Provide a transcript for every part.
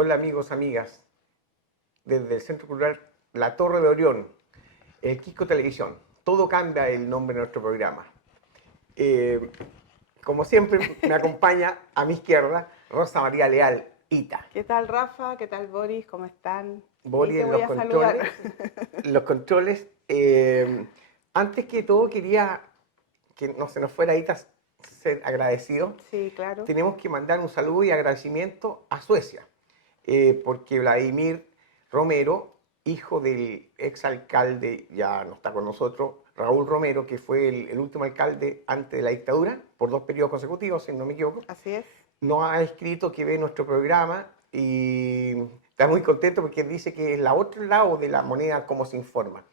Hola amigos, amigas, desde el Centro Cultural La Torre de Orión, el Quisco Televisión. Todo cambia el nombre de nuestro programa. Eh, Como siempre, me acompaña a mi izquierda Rosa María Leal, Ita. ¿Qué tal, Rafa? ¿Qué tal, Boris? ¿Cómo están? Ahí Boris te en voy los a controles. saludar. Los controles. Antes que todo, quería que no se nos fuera Ita ser agradecido. Sí, claro. Tenemos que mandar un saludo y agradecimiento a Suecia, porque Vladimir Romero, hijo del exalcalde, ya no está con nosotros, Raúl Romero, que fue el último alcalde antes de la dictadura, por 2 periodos consecutivos, si no me equivoco, Así es. nos ha escrito que ve nuestro programa y está muy contento porque dice que es el otro lado de la moneda como se informa.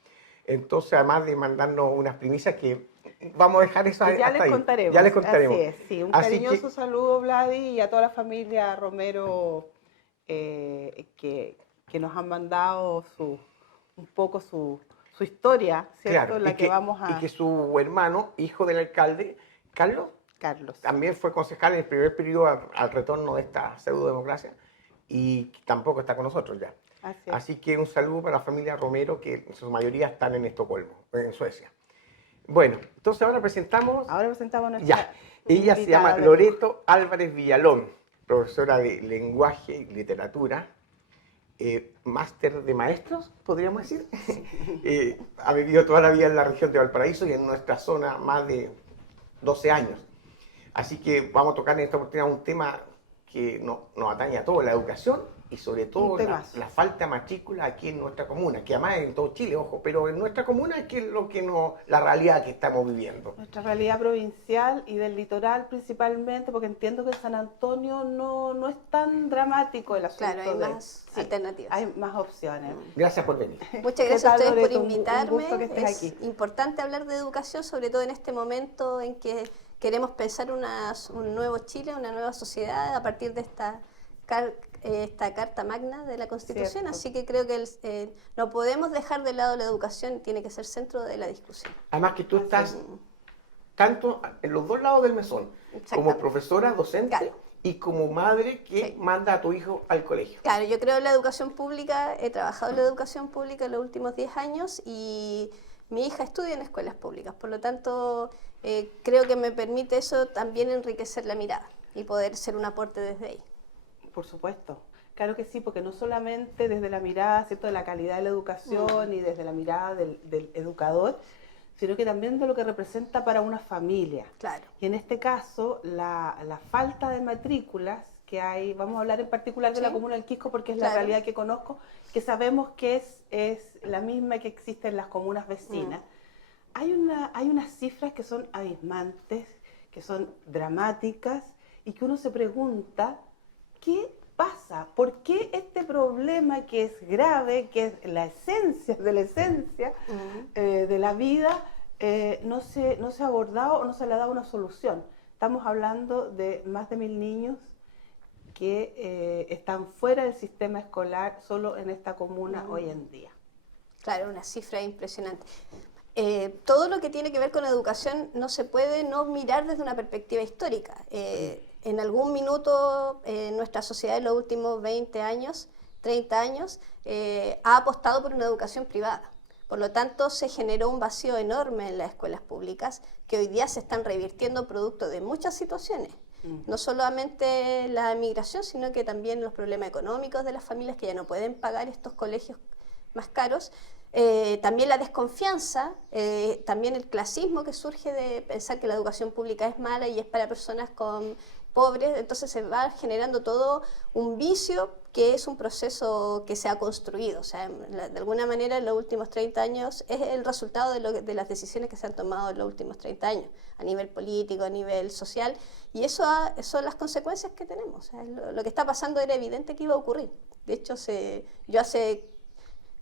Entonces, además de mandarnos unas primicias que vamos a dejar eso Y ya hasta les ahí. contaremos. Ya les Así contaremos. es, sí. Un Así cariñoso que, saludo, Vladi, y a toda la familia Romero que nos han mandado un poco su historia, ¿cierto? claro, En la que vamos y a... que su hermano, hijo del alcalde, Carlos, Carlos. también fue concejal en el primer periodo al retorno de esta pseudo-democracia y tampoco está con nosotros ya. Así es. Así que un saludo para la familia Romero, que en su mayoría están en Estocolmo, en Suecia. Bueno, entonces ahora presentamos, Ahora presentamos a nuestra ya, ella se llama invitada de lujo. Loreto Álvarez Villalón, profesora de lenguaje y literatura, máster de maestros, podríamos decir. Ha vivido toda la vida en la región de Valparaíso y en nuestra zona más de 12 años. Así que vamos a tocar en esta oportunidad un tema que nos atañe a todos, la educación y sobre todo la falta de matrícula aquí en nuestra comuna, que además en todo Chile, ojo, pero en nuestra comuna es que es lo que la realidad que estamos viviendo. Nuestra realidad provincial y del litoral principalmente, porque entiendo que en San Antonio no es tan dramático el asunto. Claro, hay más alternativas. Hay más opciones. Gracias por venir. Muchas gracias a ustedes por Loreto? invitarme. Un gusto que estés Es aquí. importante hablar de educación, sobre todo en este momento en que queremos pensar un nuevo Chile, una nueva sociedad a partir de esta Carta Magna de la Constitución. Cierto. Así que creo que no podemos dejar de lado la educación, tiene que ser centro de la discusión. Además que tú estás tanto en los dos lados del mesón, como profesora, docente, Claro. y como madre que Sí. manda a tu hijo al colegio. Claro, yo creo en la educación pública, he trabajado en la educación pública en los últimos 10 años y mi hija estudia en escuelas públicas, por lo tanto creo que me permite eso también enriquecer la mirada y poder ser un aporte desde ahí. Por supuesto. Claro que sí, porque no solamente desde la mirada, ¿cierto?, de la calidad de la educación y desde la mirada del educador, sino que también de lo que representa para una familia. Claro. Y en este caso, la falta de matrículas que hay, vamos a hablar en particular de la comuna del Quisco porque es la realidad que conozco, que sabemos que es la misma que existe en las comunas vecinas. Hay unas cifras que son abismantes, que son dramáticas y que uno se pregunta, ¿qué pasa? ¿Por qué este problema que es grave, que es la esencia de la esencia de la vida, no se ha abordado o no se le ha dado una solución? Estamos hablando de más de 1000 niños que están fuera del sistema escolar solo en esta comuna hoy en día. Claro, una cifra impresionante. Todo lo que tiene que ver con educación no se puede no mirar desde una perspectiva histórica. En algún minuto nuestra sociedad en los últimos 20 años, 30 años, ha apostado por una educación privada. Por lo tanto, se generó un vacío enorme en las escuelas públicas que hoy día se están revirtiendo producto de muchas situaciones. No solamente la migración, sino que también los problemas económicos de las familias que ya no pueden pagar estos colegios más caros. También la desconfianza, también el clasismo que surge de pensar que la educación pública es mala y es para personas pobres, entonces se va generando todo un vicio que es un proceso que se ha construido. O sea, de alguna manera en los últimos 30 años es el resultado de las decisiones que se han tomado en los últimos 30 años, a nivel político, a nivel social, y eso son las consecuencias que tenemos. O sea, lo que está pasando era evidente que iba a ocurrir. De hecho, yo hace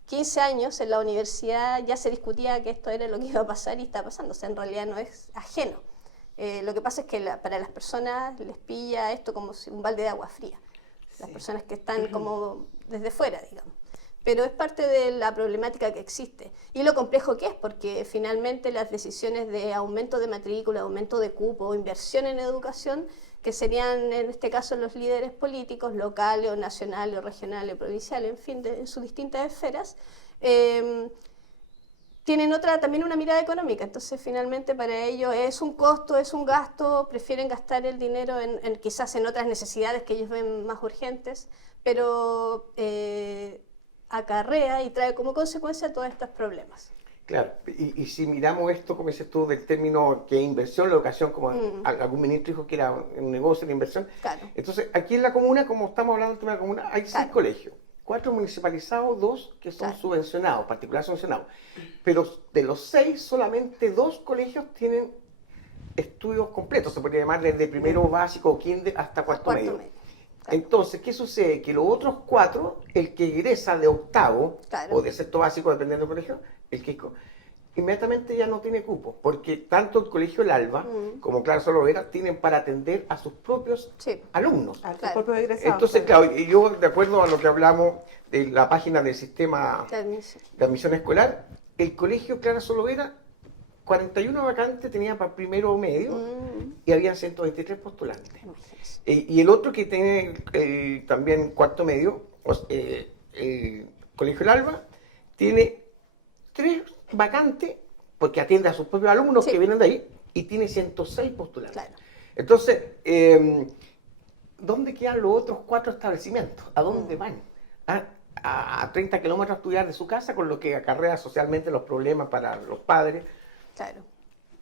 15 años en la universidad ya se discutía que esto era lo que iba a pasar y está pasando, o sea, en realidad no es ajeno. Lo que pasa es que para las personas les pilla esto como un balde de agua fría, las personas que están como desde fuera, digamos. pero es parte de la problemática que existe y lo complejo que es, porque finalmente las decisiones de aumento de matrícula, aumento de cupo, inversión en educación, que serían en este caso los líderes políticos, locales o nacionales o regionales o provinciales, en fin, en sus distintas esferas, tienen también una mirada económica. Entonces finalmente para ellos es un costo, es un gasto, prefieren gastar el dinero quizás en otras necesidades que ellos ven más urgentes, pero acarrea y trae como consecuencia todos estos problemas. Claro, y si miramos esto, como dices tú, del término que es inversión, la educación, como algún ministro dijo que era un negocio de inversión. Claro. Entonces, aquí en la comuna, como estamos hablando del tema de la comuna, hay 6 colegios, 4 municipalizados, 2 que son subvencionados, particulares subvencionados. Pero de los 6, solamente 2 colegios tienen estudios completos, se podría llamar desde primero básico o kinder hasta cuarto medio. Claro. Entonces, ¿qué sucede? Que los otros 4, el que egresa de octavo o de sexto básico, dependiendo del colegio, el Quisco, inmediatamente ya no tiene cupo, porque tanto el colegio El Alba como Clara Solovera tienen para atender a sus propios alumnos. A sus propios egresados. Entonces, claro, y yo, de acuerdo a lo que hablamos de la página del sistema de admisión escolar, el colegio Clara Solovera, 41 vacantes tenía para primero medio y había 123 postulantes. Y el otro que tiene también cuarto medio, el colegio El Alba, tiene 3 vacantes, porque atiende a sus propios alumnos que vienen de ahí, y tiene 106 postulantes. Claro. Entonces, ¿dónde quedan los otros 4 establecimientos? ¿A dónde van? A 30 kilómetros a estudiar de su casa, con lo que acarrea socialmente los problemas para los padres. Claro.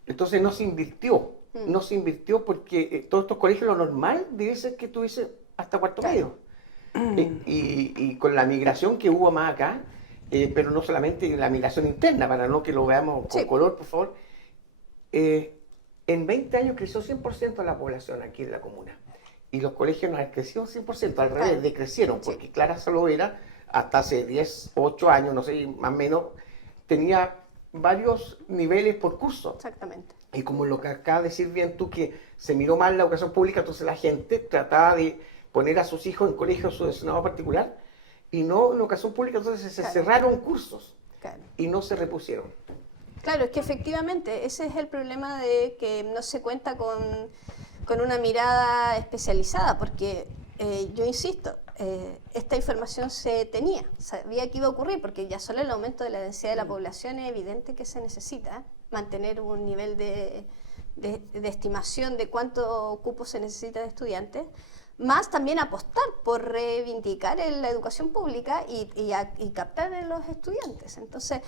Entonces no se invirtió. No se invirtió porque todos estos colegios, lo normal debe ser que tuviese hasta cuarto medio. Y con la migración que hubo más acá, pero no solamente la migración interna, para no que lo veamos con color, por favor. En 20 años creció 100% la población aquí en la comuna. Y los colegios no han crecido 100%, al revés, decrecieron, porque Clara Solovera, hasta hace 10, 8 años, no sé, más o menos, tenía varios niveles por curso. Exactamente. Y como lo que acabas de decir bien tú, que se miró mal la educación pública, entonces la gente trataba de poner a sus hijos en colegios subvencionados particular, y no en educación pública, entonces se cerraron cursos y no se repusieron. Claro, es que efectivamente ese es el problema de que no se cuenta con una mirada especializada, porque yo insisto, esta información se tenía, sabía que iba a ocurrir, porque ya solo el aumento de la densidad de la población es evidente que se necesita mantener un nivel de estimación de cuánto cupo se necesita de estudiantes, más también apostar por reivindicar la educación pública y captar a los estudiantes. Entonces,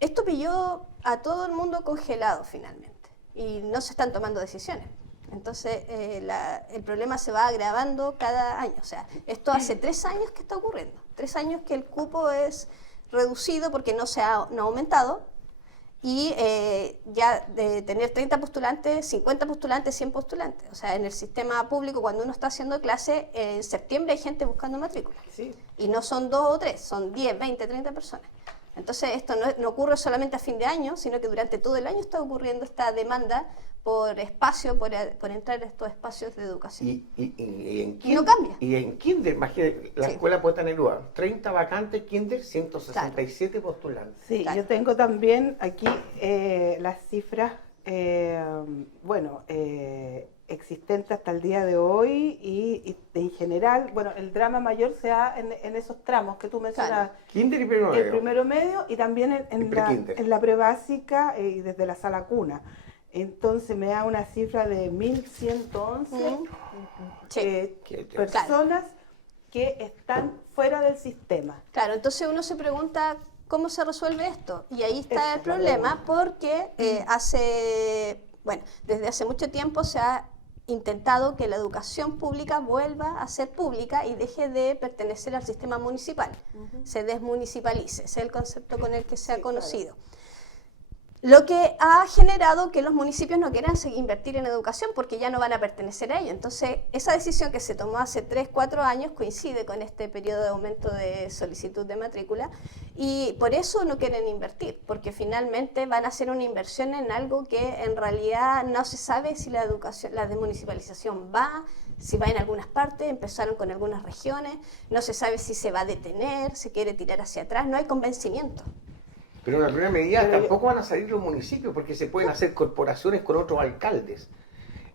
esto pilló a todo el mundo congelado finalmente y no se están tomando decisiones. Entonces, el problema se va agravando cada año. O sea, esto hace 3 años que está ocurriendo. 3 años que el cupo es reducido porque no ha aumentado. Y ya de tener 30 postulantes, 50 postulantes, 100 postulantes. O sea, en el sistema público, cuando uno está haciendo clase, en septiembre hay gente buscando matrícula. Sí. Y no son 2 o 3, son 10, 20, 30 personas. Entonces, esto no ocurre solamente a fin de año, sino que durante todo el año está ocurriendo esta demanda por espacio, por entrar a estos espacios de educación. Y no cambia. Y en kinder, imagínate, la escuela puede tener lugar. 30 vacantes, kinder, 167 postulantes. Sí, yo tengo también aquí las cifras, existentes hasta el día de hoy y en general, bueno, el drama mayor se da en esos tramos que tú mencionabas. Kinder y primero medio. El primero medio y también en la prebásica y desde la sala cuna. Entonces me da una cifra de 1.111 personas que están fuera del sistema. Claro, entonces uno se pregunta cómo se resuelve esto. Y ahí está el problema, porque desde hace mucho tiempo se ha intentado que la educación pública vuelva a ser pública y deje de pertenecer al sistema municipal. Se desmunicipalice, ese es el concepto con el que se ha conocido. Lo que ha generado que los municipios no quieran invertir en educación porque ya no van a pertenecer a ello. Entonces, esa decisión que se tomó hace 3, 4 años coincide con este periodo de aumento de solicitud de matrícula y por eso no quieren invertir, porque finalmente van a hacer una inversión en algo que en realidad no se sabe si la educación, la desmunicipalización va, si va en algunas partes, empezaron con algunas regiones, no se sabe si se va a detener, se quiere tirar hacia atrás, no hay convencimiento. Pero en la primera medida tampoco van a salir los municipios porque se pueden hacer corporaciones con otros alcaldes.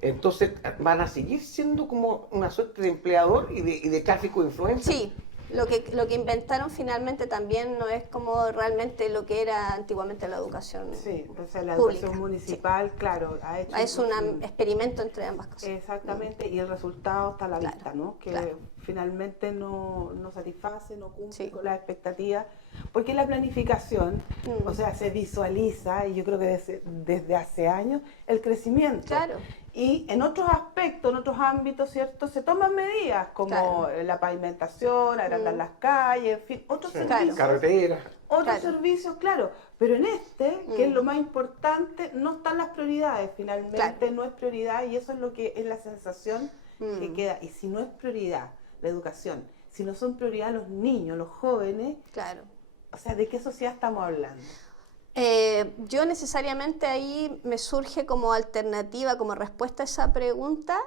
Entonces van a seguir siendo como una suerte de empleador y de tráfico de influencia. Sí, lo que inventaron finalmente también no es como realmente lo que era antiguamente la educación Sí, o sea, la pública. educación municipal, sí. Claro, ha hecho... Es un experimento entre ambas cosas. Exactamente, y el resultado está a la vista, ¿no? Que claro. finalmente no satisface, no cumple con las expectativas, porque la planificación, o sea, se visualiza, y yo creo que desde hace años, el crecimiento. Claro. Y en otros aspectos, en otros ámbitos, ¿cierto? Se toman medidas como la pavimentación, agrandar las calles, en fin, otros servicios. Carreteras. Otros servicios, claro. Pero en este, que es lo más importante, no están las prioridades. Finalmente no es prioridad y eso es lo que es la sensación que queda. Y si no es prioridad la educación, si no son prioridad los niños, los jóvenes, o sea, ¿de qué sociedad estamos hablando? Yo necesariamente ahí me surge como alternativa, como respuesta a esa pregunta,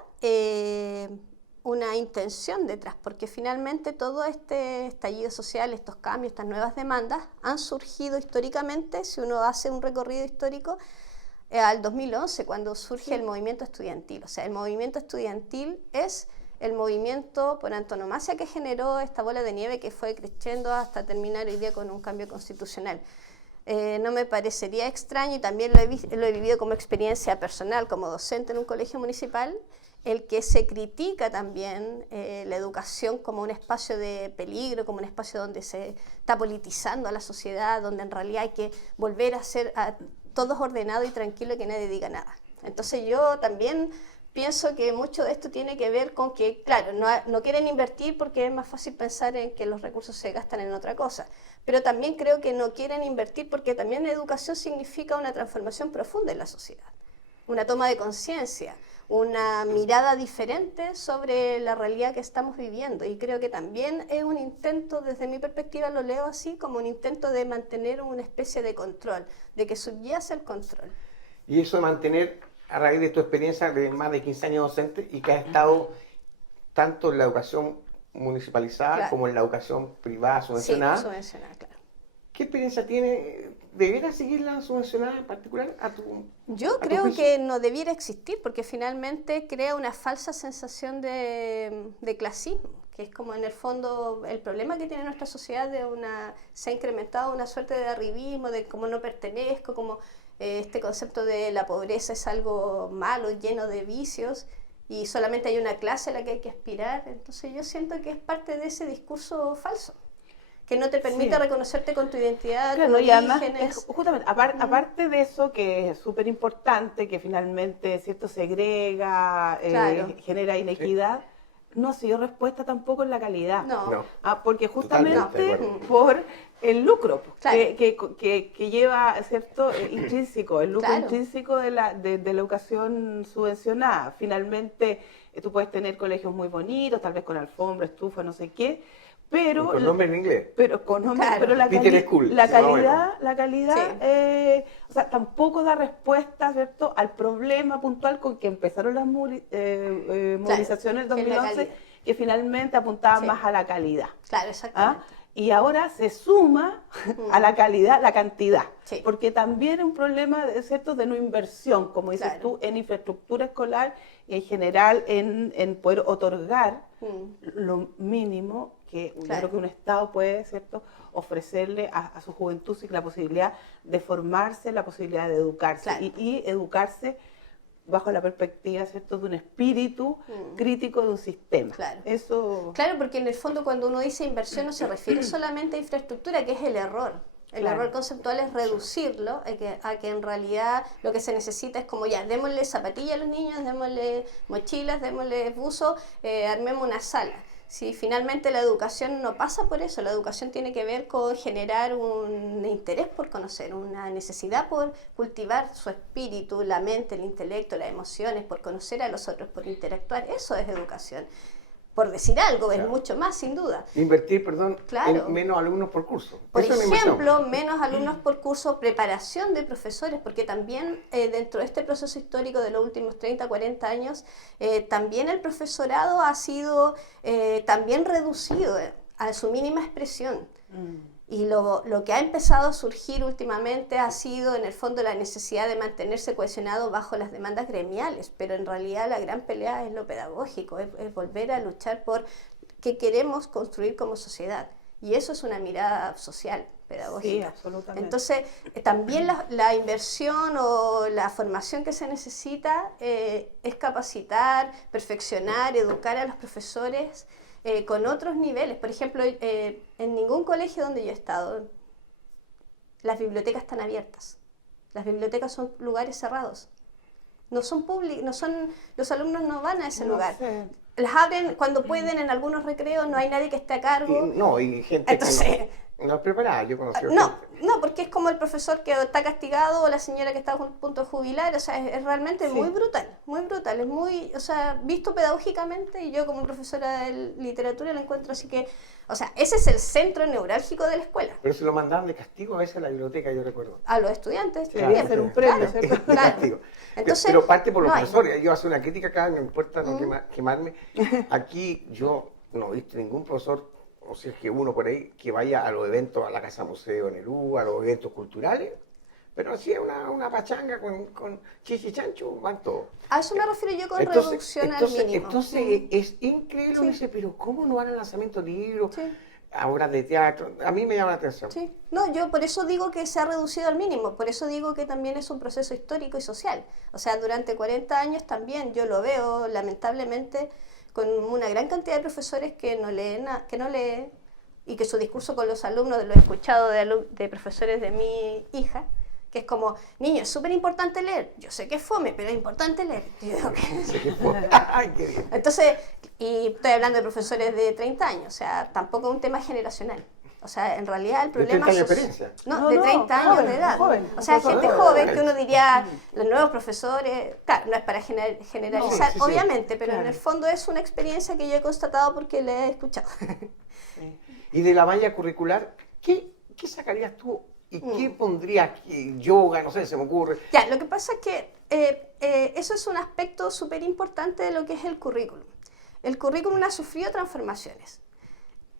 una intención detrás, porque finalmente todo este estallido social, estos cambios, estas nuevas demandas han surgido históricamente, si uno hace un recorrido histórico, al 2011, cuando surge el movimiento estudiantil. O sea, el movimiento estudiantil es el movimiento por antonomasia que generó esta bola de nieve que fue creciendo hasta terminar hoy día con un cambio constitucional. No me parecería extraño, y también lo he vivido como experiencia personal, como docente en un colegio municipal, el que se critica también la educación como un espacio de peligro, como un espacio donde se está politizando a la sociedad, donde en realidad hay que volver a ser todos ordenados y tranquilos y que nadie diga nada. Entonces yo también pienso que mucho de esto tiene que ver con que, claro, no quieren invertir porque es más fácil pensar en que los recursos se gastan en otra cosa, pero también creo que no quieren invertir porque también educación significa una transformación profunda en la sociedad, una toma de conciencia, una mirada diferente sobre la realidad que estamos viviendo, y creo que también es un intento, desde mi perspectiva lo leo así, como un intento de mantener una especie de control, de que subyace el control. Y eso de mantener, a raíz de tu experiencia de más de 15 años docente y que has estado tanto en la educación municipalizada como en la educación privada subvencionada. Sí, subvencionada, claro. ¿Qué experiencia tiene? ¿Debiera seguir la subvencionada en particular a tu Yo creo que no debiera existir porque finalmente crea una falsa sensación de clasismo, que es como en el fondo el problema que tiene nuestra sociedad se ha incrementado una suerte de arribismo, de cómo no pertenezco, como este concepto de la pobreza es algo malo, lleno de vicios, y solamente hay una clase a la que hay que aspirar. Entonces yo siento que es parte de ese discurso falso, que no te permite reconocerte con tu identidad, claro, tus y además, orígenes. justamente, aparte de eso, que es súper importante, que finalmente, ¿cierto?, segrega, genera inequidad, no ha sido respuesta tampoco en la calidad. No. Porque justamente por el lucro que lleva, ¿cierto?, intrínseco, el lucro intrínseco de la educación subvencionada. Finalmente, tú puedes tener colegios muy bonitos, tal vez con alfombra, estufa, no sé qué, pero con nombre en inglés. Pero con nombre, pero la calidad, o sea, tampoco da respuesta, ¿cierto?, al problema puntual con que empezaron las movilizaciones del 2011, que finalmente apuntaban más a la calidad. Claro, exactamente. Y ahora se suma a la calidad, la cantidad, porque también es un problema, ¿cierto?, de no inversión, como dices tú, en infraestructura escolar y en general en poder otorgar lo mínimo que yo creo que un Estado puede, ¿cierto?, ofrecerle a su juventud, la posibilidad de formarse, la posibilidad de educarse y educarse bajo la perspectiva, ¿cierto?, de un espíritu crítico de un sistema. Claro, porque en el fondo cuando uno dice inversión no se refiere solamente a infraestructura, que es el error. El error conceptual es reducirlo a que en realidad lo que se necesita es como ya, démosle zapatillas a los niños, démosle mochilas, démosle buzo, armemos una sala. si finalmente la educación no pasa por eso. La educación tiene que ver con generar un interés por conocer, una necesidad por cultivar su espíritu, la mente, el intelecto, las emociones, por conocer a los otros, por interactuar. Eso es educación. Por decir algo, es mucho más, sin duda. Invertir, perdón, Claro. en menos alumnos por curso. Por Eso es mi inversión. ejemplo, menos alumnos por curso, preparación de profesores, porque también dentro de este proceso histórico de los últimos 30, 40 años, también el profesorado ha sido también reducido a su mínima expresión. Y lo que ha empezado a surgir últimamente ha sido en el fondo la necesidad de mantenerse cohesionado bajo las demandas gremiales, pero en realidad la gran pelea es lo pedagógico, es volver a luchar por qué queremos construir como sociedad. Y eso es una mirada social, pedagógica. Sí, absolutamente. Entonces, también la inversión o la formación que se necesita es capacitar, perfeccionar, educar a los profesores con otros niveles. Por ejemplo, en ningún colegio donde yo he estado, las bibliotecas están abiertas. Las bibliotecas son lugares cerrados. No son públicos, los alumnos no van a ese lugar. Sé. Las abren cuando pueden en algunos recreos, no hay nadie que esté a cargo. Y gente Entonces, que no es preparada, yo conocí no, porque es como el profesor que está castigado o la señora que está a punto de jubilar, o sea, es realmente muy brutal, es muy, o sea, visto pedagógicamente, y yo como profesora de literatura lo encuentro así que, o sea, ese es el centro neurálgico de la escuela. Pero se lo mandaban de castigo a veces a la biblioteca, yo recuerdo. A los estudiantes, Sí, debía ser un premio, claro, ¿cierto? De castigo. Entonces, pero parte por los no hay. profesores. Yo hago una crítica acá, no importa no quemarme. Aquí yo no he visto ningún profesor, o si es que uno por ahí, que vaya a los eventos, a la Casa Museo en el U, a los eventos culturales, pero así es una pachanga con chichi chancho, van todos. A eso me refiero yo con reducción al mínimo. Entonces es increíble, uno dice, pero ¿cómo no van al lanzamiento de libros, a obras de teatro? A mí me llama la atención. Sí, no, yo por eso digo que se ha reducido al mínimo, por eso digo que también es un proceso histórico y social. O sea, durante 40 años también yo lo veo, lamentablemente, con una gran cantidad de profesores que no leen, y que su discurso con los alumnos, lo he escuchado de profesores de mi hija, que es como, niño, es súper importante leer. Yo sé que es fome, pero es importante leer. Y yo digo, Ay, qué bien. entonces, y estoy hablando de profesores de 30 años, o sea, tampoco es un tema generacional. O sea, en realidad el problema... ¿De 30 años de experiencia? No, de 30 años joven, de edad. joven. O sea, gente Ah, joven que uno diría, los nuevos profesores, claro, no es para generalizar, Sí, sí, sí. obviamente, pero en Claro. el fondo es una experiencia que yo he constatado porque la he escuchado. Y de la malla curricular, ¿qué sacarías tú y qué pondrías? Yoga, no sé, se me ocurre. Ya, lo que pasa es que eso es un aspecto súper importante de lo que es el currículum. El currículum ha sufrido transformaciones.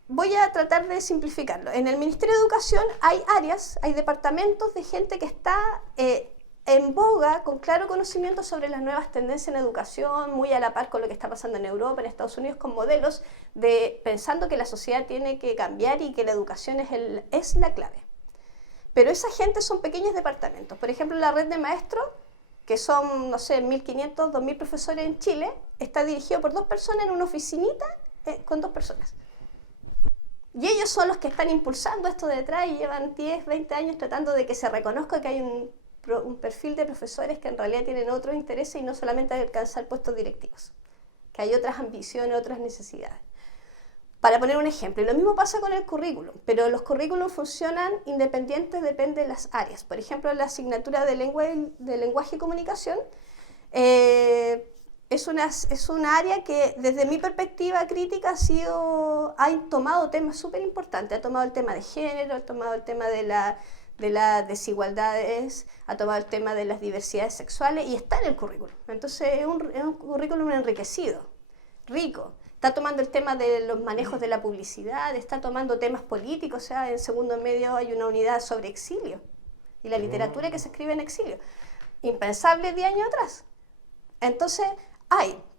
Voy a tratar de simplificarlo. En el Ministerio de Educación hay áreas, hay departamentos de gente que está en boga, con claro conocimiento sobre las nuevas tendencias en educación, muy a la par con lo que está pasando en Europa, en Estados Unidos, con modelos de pensando que la sociedad tiene que cambiar y que la educación es la clave. Pero esa gente son pequeños departamentos. Por ejemplo, la red de maestros, que son, no sé, 1.500, 2.000 profesores en Chile, está dirigido por 2 personas en una oficinita con 2 personas. Y ellos son los que están impulsando esto de detrás y llevan 10, 20 años tratando de que se reconozca que hay un perfil de profesores que en realidad tienen otros intereses y no solamente alcanzar puestos directivos, que hay otras ambiciones, otras necesidades. Para poner un ejemplo, y lo mismo pasa con el currículum, pero los currículums funcionan independientes, depende de las áreas. Por ejemplo, la asignatura de lenguaje y comunicación es una área que desde mi perspectiva crítica ha tomado temas súper importantes, ha tomado el tema de género, ha tomado el tema de las desigualdades, ha tomado el tema de las diversidades sexuales y está en el currículum. Entonces es un currículum enriquecido, rico. Está tomando el tema de los manejos de la publicidad, está tomando temas políticos, o sea, en segundo medio hay una unidad sobre exilio y la literatura que se escribe en exilio. Impensable 10 años atrás. Entonces,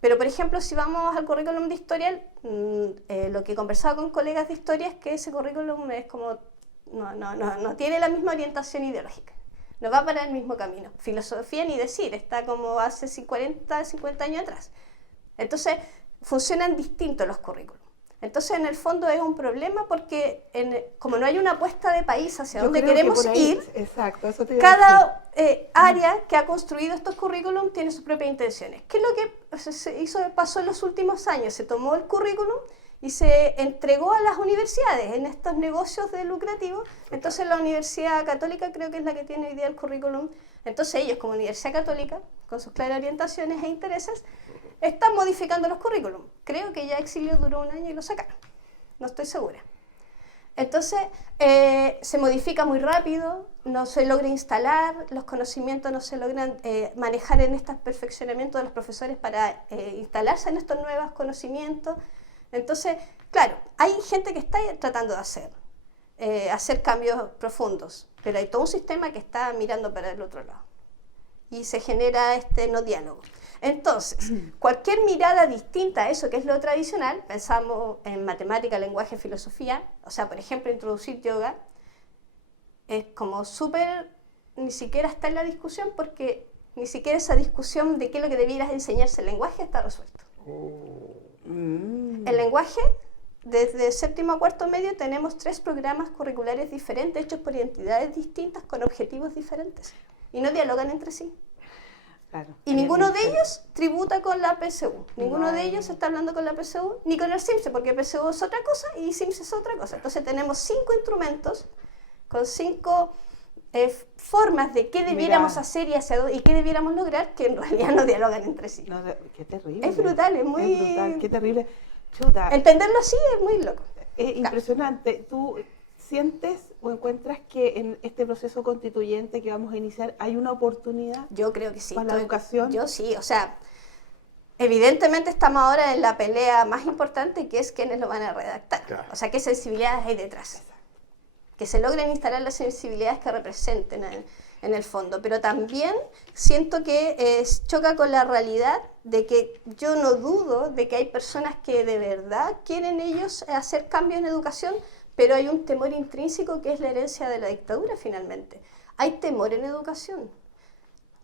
pero por ejemplo, si vamos al currículum de historia, lo que he conversado con colegas de historia es que ese currículum es como, no tiene la misma orientación ideológica, no va para el mismo camino. Filosofía ni decir, está como hace 40, 50 años atrás. Entonces, funcionan distintos los currículums. Entonces, en el fondo es un problema porque como no hay una apuesta de país hacia donde queremos ir, exacto, eso te iba a cada área que ha construido estos currículums tiene sus propias intenciones. ¿Qué es lo que pasó en los últimos años? Se tomó el currículum y se entregó a las universidades en estos negocios de lucrativos. Entonces la Universidad Católica creo que es la que tiene hoy día el currículum. Entonces ellos como Universidad Católica, con sus claras orientaciones e intereses, están modificando los currículums. Creo que ya Exilio duró 1 año y lo sacaron, no estoy segura. Entonces se modifica muy rápido, no se logra instalar, los conocimientos no se logran manejar en este perfeccionamiento de los profesores para instalarse en estos nuevos conocimientos. Entonces, claro, hay gente que está tratando de hacer cambios profundos, pero hay todo un sistema que está mirando para el otro lado y se genera este no diálogo. Entonces, cualquier mirada distinta a eso que es lo tradicional, pensamos en matemática, lenguaje, filosofía, o sea, por ejemplo, introducir yoga, es como súper, ni siquiera está en la discusión porque ni siquiera esa discusión de qué es lo que debieras enseñarse el lenguaje está resuelto. El lenguaje, desde séptimo a cuarto medio tenemos 3 programas curriculares diferentes hechos por entidades distintas con objetivos diferentes y no dialogan entre sí. Claro. Y ninguno de ellos tributa con la PSU, ninguno de ellos está hablando con la PSU ni con el CIMSE, porque PSU es otra cosa y CIMSE es otra cosa. Entonces tenemos 5 instrumentos con 5 formas de qué debiéramos hacer y qué debiéramos lograr que en realidad no dialogan entre sí. No, qué terrible. Es brutal, es muy... Es brutal, qué terrible. Chuta. Entenderlo así es muy loco. Es impresionante. ¿Tú sientes o encuentras que en este proceso constituyente que vamos a iniciar hay una oportunidad? Yo creo que sí. ¿Para la educación? Yo sí, o sea, evidentemente estamos ahora en la pelea más importante, que es quiénes lo van a redactar. Claro. O sea, qué sensibilidades hay detrás. Que se logren instalar las sensibilidades que representen en el fondo. Pero también siento que choca con la realidad de que yo no dudo de que hay personas que de verdad quieren ellos hacer cambios en educación, pero hay un temor intrínseco que es la herencia de la dictadura finalmente. Hay temor en educación.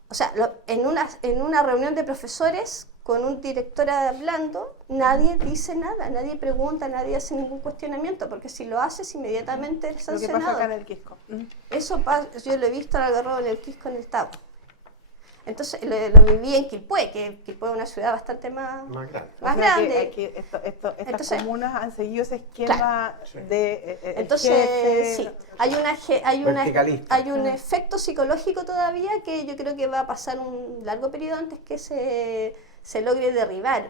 O sea, en una reunión de profesores con un director hablando, nadie dice nada, nadie pregunta, nadie hace ningún cuestionamiento, porque si lo haces inmediatamente eres sancionado. Lo que pasa acá en el Quisco. Eso pasa, yo lo he visto en Algarrobo, en el Quisco, en el Tabo. Entonces lo viví en Quilpué, que Quilpué es una ciudad bastante más grande. Estas comunas han seguido ese esquema, claro, de entonces, jefe, sí, hay un efecto psicológico todavía que yo creo que va a pasar un largo periodo antes que se logre derribar,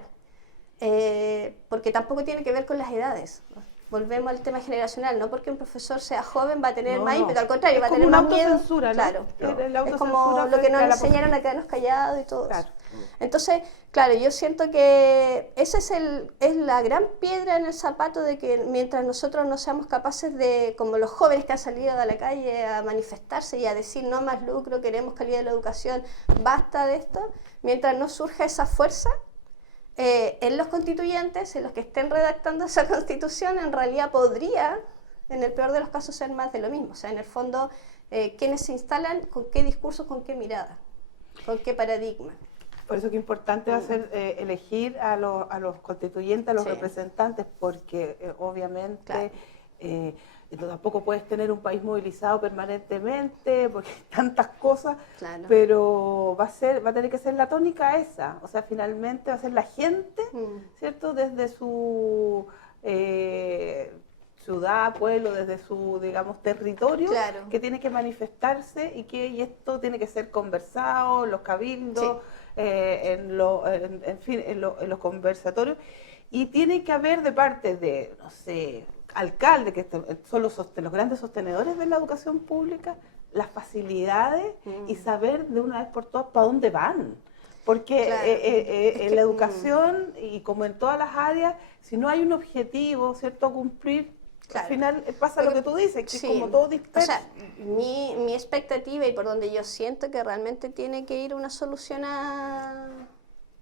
porque tampoco tiene que ver con las edades. Volvemos al tema generacional, no porque un profesor sea joven va a tener más ímpetu, al contrario, va a tener más miedo. Claro, es como lo que nos enseñaron a quedarnos callados y todo eso. Entonces, claro, yo siento que esa es la gran piedra en el zapato de que mientras nosotros no seamos capaces de, como los jóvenes que han salido a la calle a manifestarse y a decir no más lucro, queremos calidad de la educación, basta de esto, mientras no surja esa fuerza, en los constituyentes, en los que estén redactando esa constitución, en realidad podría, en el peor de los casos, ser más de lo mismo. O sea, en el fondo, ¿quiénes se instalan? ¿Con qué discurso? ¿Con qué mirada? ¿Con qué paradigma? Por eso que es importante va a ser elegir a los constituyentes, a los representantes, porque obviamente... Claro. Tampoco puedes tener un país movilizado permanentemente porque hay tantas cosas, claro, pero va a tener que ser la tónica esa, o sea, finalmente va a ser la gente, ¿cierto? Desde su ciudad, pueblo, desde su, digamos, territorio, claro, que tiene que manifestarse y esto tiene que ser conversado, los cabildos, sí, en los conversatorios, y tiene que haber de parte de, no sé, alcaldes, que son los grandes sostenedores de la educación pública, las facilidades y saber de una vez por todas para dónde van. Porque claro, en la educación y como en todas las áreas, si no hay un objetivo, ¿cierto?, a cumplir, claro, al final pasa lo que tú dices, que sí, es como todo disperso. O sea, mi expectativa y por donde yo siento que realmente tiene que ir una solución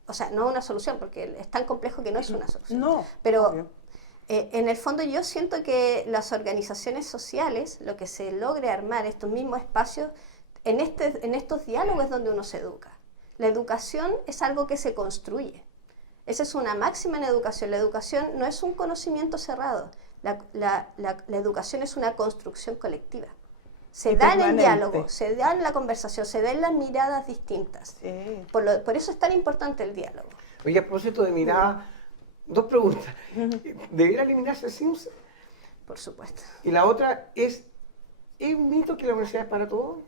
o sea, no una solución, porque es tan complejo que no es una solución. No, pero... obvio. En el fondo yo siento que las organizaciones sociales, lo que se logre armar estos mismos espacios, en estos diálogos es donde uno se educa. La educación es algo que se construye. Esa es una máxima en educación. La educación no es un conocimiento cerrado. La educación es una construcción colectiva. Se da en el diálogo, se da en la conversación, se da en las miradas distintas. Sí. Por eso es tan importante el diálogo. Oye, a propósito de mirada, dos preguntas. ¿Debería eliminarse el Simpson? Por supuesto. Y la otra ¿es un mito que la universidad es para todos?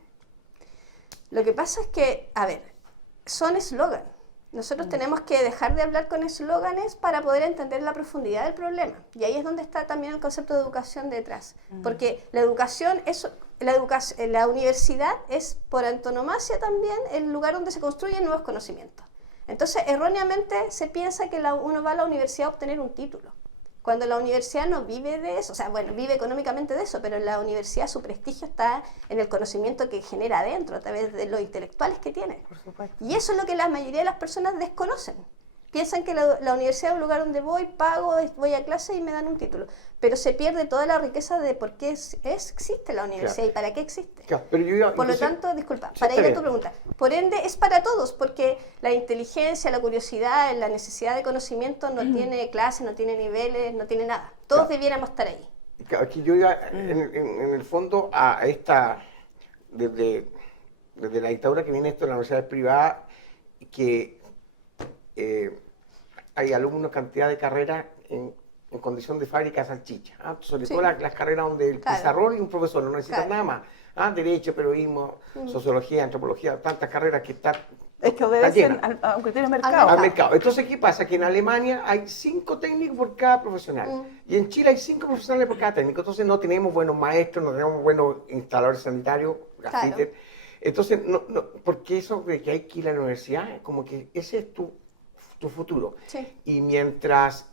Lo que pasa es que, a ver, son eslogan. Nosotros tenemos que dejar de hablar con eslóganes para poder entender la profundidad del problema. Y ahí es donde está también el concepto de educación detrás. Porque la educación la universidad es por antonomasia también el lugar donde se construyen nuevos conocimientos. Entonces, erróneamente se piensa que uno va a la universidad a obtener un título. Cuando la universidad no vive de eso, o sea, bueno, vive económicamente de eso, pero en la universidad su prestigio está en el conocimiento que genera adentro, a través de los intelectuales que tiene. Por supuesto. Y eso es lo que la mayoría de las personas desconocen. Piensan que la universidad es un lugar donde voy, pago, voy a clase y me dan un título. Pero se pierde toda la riqueza de por qué existe la universidad y para qué existe. Claro, pero Por lo tanto, disculpa, sí, para está ir a bien. tu pregunta, por ende es para todos, porque la inteligencia, la curiosidad, la necesidad de conocimiento no tiene clase, no tiene niveles, no tiene nada. Todos Claro. debiéramos estar ahí. Aquí yo iba en el fondo a esta, desde la dictadura que viene esto en la universidad privada, que hay alumnos, cantidad de carreras en condición de fábrica de salchicha. Sobre Sí. todo las carreras donde el Claro. pizarrón y un profesor no necesitan Claro. nada más. Derecho, periodismo, sociología, antropología, tantas carreras que están Es que obedecen llena. a un criterio de mercado. al mercado. Entonces, ¿qué pasa? Que en Alemania hay 5 técnicos por cada profesional. Y en Chile hay 5 profesionales por cada técnico. Entonces, no tenemos buenos maestros, no tenemos buenos instaladores sanitarios, gaffiters. Entonces, porque eso de que hay que ir a la universidad, como que ese es tu futuro. Sí. Y mientras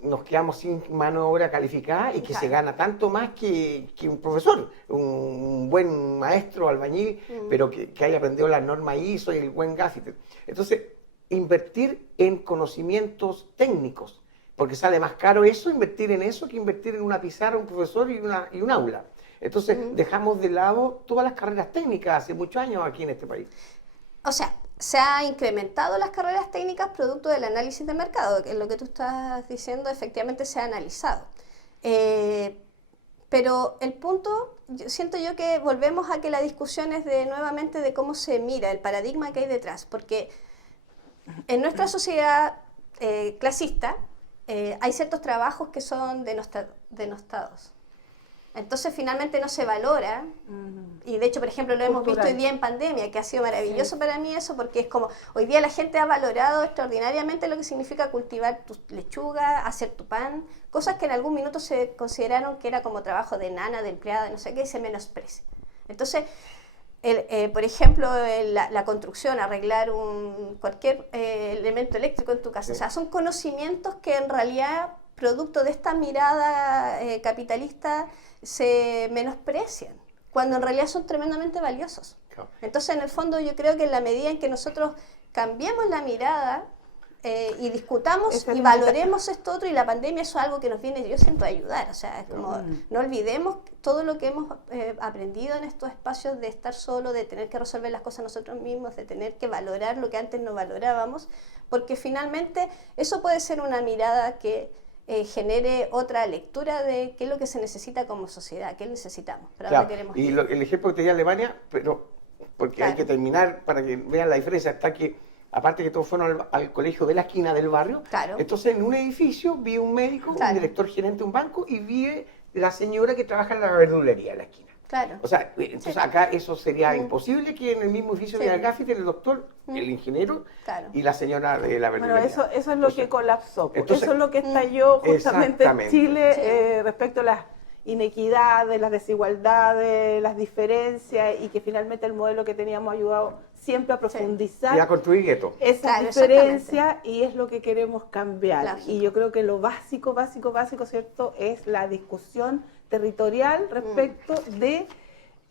nos quedamos sin mano de obra calificada y que se gana tanto más que un profesor, un buen maestro, albañil, pero que haya aprendido las normas ISO y el buen gaffiter. Entonces, invertir en conocimientos técnicos, porque sale más caro eso, invertir en eso, que invertir en una pizarra, un profesor y un aula. Entonces, dejamos de lado todas las carreras técnicas hace muchos años aquí en este país. O sea, se ha incrementado las carreras técnicas producto del análisis de mercado, que es lo que tú estás diciendo, efectivamente se ha analizado. Pero el punto, siento yo que volvemos a que la discusión es nuevamente de cómo se mira, el paradigma que hay detrás, porque en nuestra sociedad clasista hay ciertos trabajos que son denostados. Entonces finalmente no se valora, y de hecho, por ejemplo, lo hemos visto hoy día en pandemia, que ha sido maravilloso para mí eso, porque es como, hoy día la gente ha valorado extraordinariamente lo que significa cultivar tu lechuga, hacer tu pan, cosas que en algún minuto se consideraron que era como trabajo de nana, de empleada, de no sé qué, y se menosprecia. Entonces, por ejemplo, la construcción, arreglar cualquier elemento eléctrico en tu casa, o sea, son conocimientos que en realidad, producto de esta mirada capitalista, se menosprecian, cuando en realidad son tremendamente valiosos. Claro. Entonces, en el fondo, yo creo que en la medida en que nosotros cambiemos la mirada y discutamos y valoremos esto otro, y la pandemia eso es algo que nos viene, yo siento, a ayudar. O sea, es como, no olvidemos todo lo que hemos aprendido en estos espacios de estar solo, de tener que resolver las cosas nosotros mismos, de tener que valorar lo que antes no valorábamos, porque finalmente eso puede ser una mirada que genere otra lectura de qué es lo que se necesita como sociedad, qué necesitamos, para Claro, dónde queremos y ir. el ejemplo que te di Alemania, pero porque hay que terminar para que vean la diferencia, está que, aparte que todos fueron al colegio de la esquina del barrio, Claro. entonces en un edificio vi un médico, Claro. un director gerente de un banco, y vi la señora que trabaja en la verdulería de la esquina. Claro. O sea, entonces acá eso sería imposible, que en el mismo edificio hubiera el gaffiter, el doctor, el ingeniero Claro. y la señora de la verdulería. Bueno, eso es lo que colapsó. entonces, eso es lo que estalló justamente en exactamente. Chile respecto a las inequidades, las desigualdades, las diferencias, y que finalmente el modelo que teníamos ha ayudado siempre a profundizar y a construir guetos. esa Claro, diferencia, y es lo que queremos cambiar. Lógico. Y yo creo que lo básico, ¿cierto?, es la discusión territorial respecto de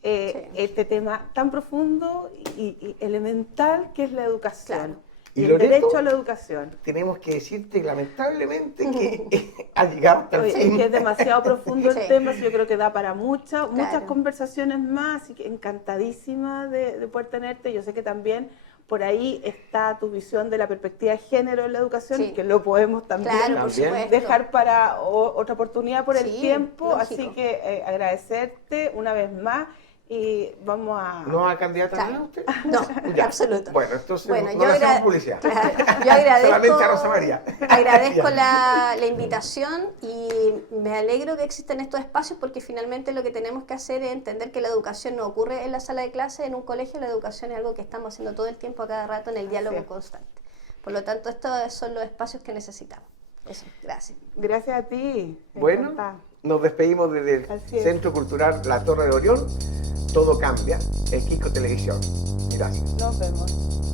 este tema tan profundo y elemental que es la educación. Claro. Y Y el Loreto, derecho a la educación. Tenemos que decirte lamentablemente que ha llegado hasta el Oye, fin. es que es demasiado profundo el Sí. tema, yo creo que da para muchas Claro. conversaciones más, y que encantadísima de poder tenerte. Yo sé que también por ahí está tu visión de la perspectiva de género en la educación, Sí. que lo podemos también, Claro, por También. supuesto. dejar para otra oportunidad por el Sí, tiempo, lógico. así que agradecerte una vez más y vamos a... ¿No va a candidata Claro. nada usted? No, Ya. absoluto. Bueno, entonces Bueno, no yo le hacemos agra- publicidad. Yo agradezco, Solamente a Rosa María. agradezco Ya. la invitación y me alegro que existan estos espacios porque finalmente lo que tenemos que hacer es entender que la educación no ocurre en la sala de clase, en un colegio, la educación es algo que estamos haciendo todo el tiempo, a cada rato, en el diálogo es. constante. Por lo tanto, estos son los espacios que necesitamos. Eso, gracias. Gracias a ti. Bueno, encantada. nos despedimos desde el Así es. Centro Cultural La Torre de Orión. Todo cambia. El Quisco Televisión. Gracias. Nos vemos.